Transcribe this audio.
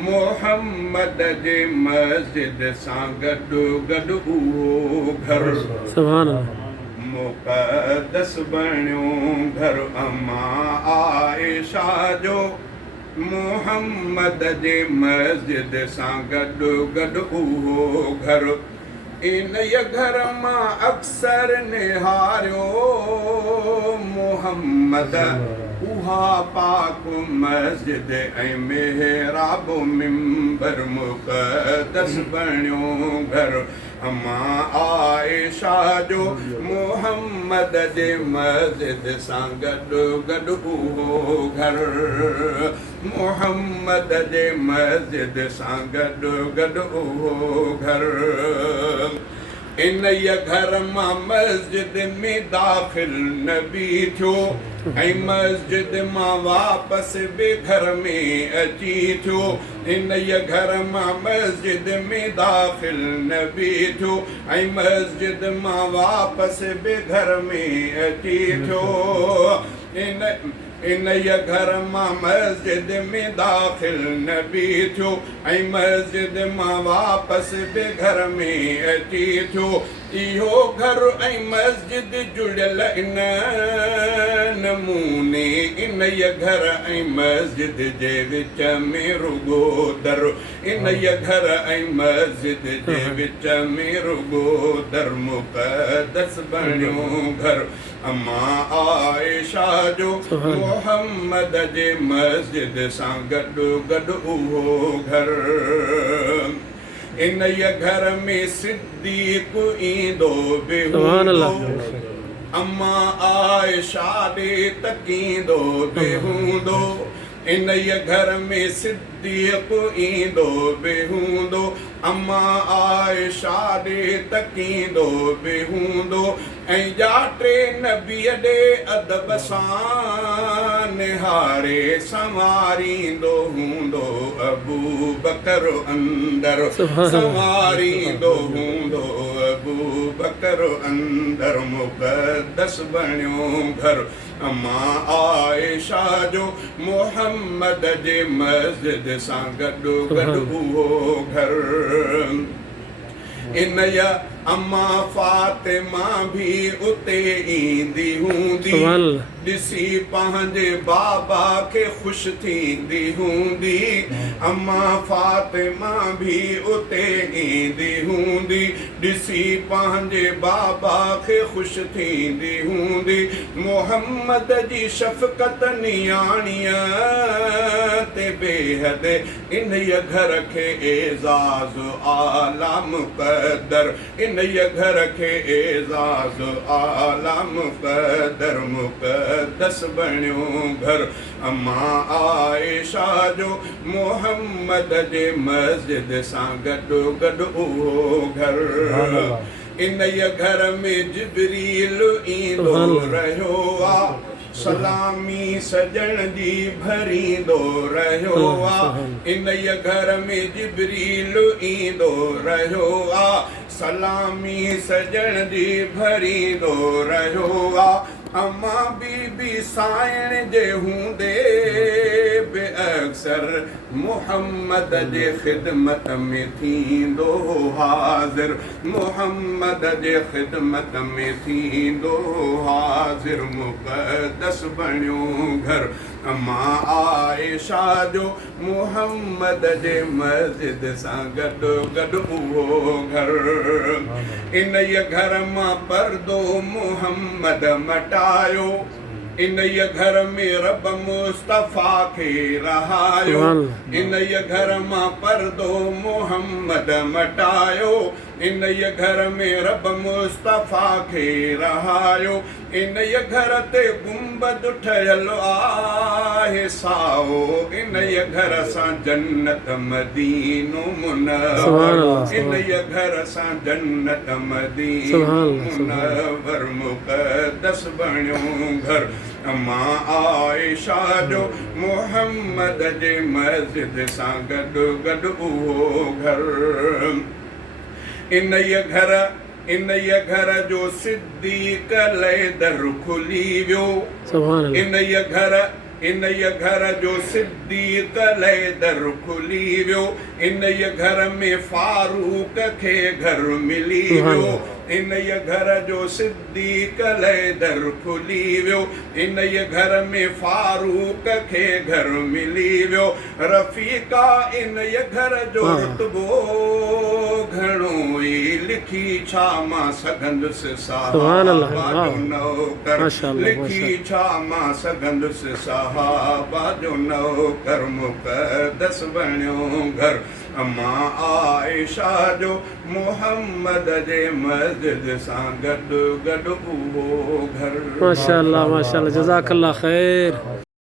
मोहम्मद जे मस्जिद सां गॾु गॾु उहो घर सुभान अल्लाह मुक़द्दस बणियो घर अम्मा आइशा जो मोहम्मद जे मस्जिद सां गॾु गॾु उहो घर इन घर मां अक्सर निहारियो मोहम्मद उहा पाक मस्जिद ऐं मेहराब मिंबर मुक़द्दस बणियो घर अम्मा आइशा जो मोहम्मद जे मस्जिद सां गॾु गॾु उहो घर मोहम्मद जे मस्जिद सां गॾु गॾु उहो घर इन घर मां मस्जिद में दाख़िल नबी थियो ऐं मस्जिद मां वापसि बि घर में अची थियो इन घर मां मस्जिद में दाख़िल नबी थियो ऐं मस्जिद मां वापसि बि घर में अची थियो इन घर मां मस्जिद में दाख़िल नबी थियो ऐं मस्जिद मां वापसि बि घर में अची थियो इहो घर ऐं मस्जिद जुड़ियल इन नमूने इन घर ऐं मस्जिद जे विच में रुगो दर इन घर ऐं मस्जिद जे विच में रुगो दर मुक़द्दस बणियो घर अम्मा आइशा जो मोहम्मद जे मस्जिद सां गॾु गॾु उहो घर इन घर में सिद्दीक़ ईंदो बि हूंदो अम्मा आइशा ॾे तकींदो बि हूंदो इन घर में सिद्दीक़ ईंदो बि हूंदो अम्मा आइशा ॾे तकींदो बि हूंदो ऐं जाटे नबीअ ॾे अदब सां निहारे संवारींदो हूंदो अबू बकर अंदर संवारींदो हूंदो अबू बकर अंदर मुक़द्दस बणियो घर अम्मा आइशा जो मोहम्मद जे मस्जिद सां गॾु गॾु उहो घर इन अम्मा फातिमा भी उते ईंदी हूंदी ॾिसी पंहिंजे बाबा खे ख़ुशि थींदी हूंदी अम्मा फातिमा भी उते ईंदी हूंदी ॾिसी पंहिंजे बाबा खे ख़ुशि थींदी हूंदी मोहम्मद जी शफ़क़त नियाणीअ ते बेहद इन घर खे एज़ाज़ आला मुक़द्दर इन घर खे एज़ाज़ आला मुक़द्दर मुक़द्दस बणियो घर अम्मा आइशा जो मोहम्मद जे मस्जिद सां गॾु गॾु उहो घर इन घर में जिब्रील ईंदो रहियो आहे सलामी सजण जी भरींदो रहियो आहे इन घर में जिब्रील ईंदो रहियो आहे सलामी सजण जी भरींदो रहियो आहे अम्मा बीबी साइण जे हूंदे बि अक्सर मोहम्मद जे ख़िदमत में थींदो हाज़िर मोहम्मद जे ख़िदमत में थींदो हाज़िर मुक़द्दस बणियो घर अम्मा आइशा जो मोहम्मद जे मस्जिद सां गॾु गॾु उहो घर इन घर मां पर्दो मोहम्मद मटायो इन घर में रब मुस्तफ़ा खे रहायो इन घर मां पर्दो मोहम्मद मटायो इन घर में रब मुस्तफ़ा खे रहायो इन घर ते गुंबद ठहियल आहे साओ इन घर सां जन्नत मदीनो मुनव्वर इन घर सां जन्नत मदीनो मुनव्वर मुक़द्दस बणियो घर अम्मा आइशा जो मोहम्मद जे मस्जिद सां गॾु गॾु उहो घर इन घर जो सिद्दीक़ लए दर खुली वियो इन घर इन ये घर जो सिद्दीक़ लए दर खुली वियो इन ये घर में फारूक खे घर मिली वियो इन ये घर जो सिद्दीक़ लए दर खुली वियो इन ये घर में फारूक खे घर मिली वियो रफ़ीका इन ये घर जो रुतबो घणो ई लिखी छा मां सघंदुसि साहबा जो नौकर लिखी छा मां सघंदुसि साहबा जो नौकर मुक़दस बणियो घर मां आयशा जो मोहम्मद जे मस्जिद सां गॾु गॾु उहो घर माशाअल्लाह माशाअल्लाह जज़ाकल्लाह ख़ैर।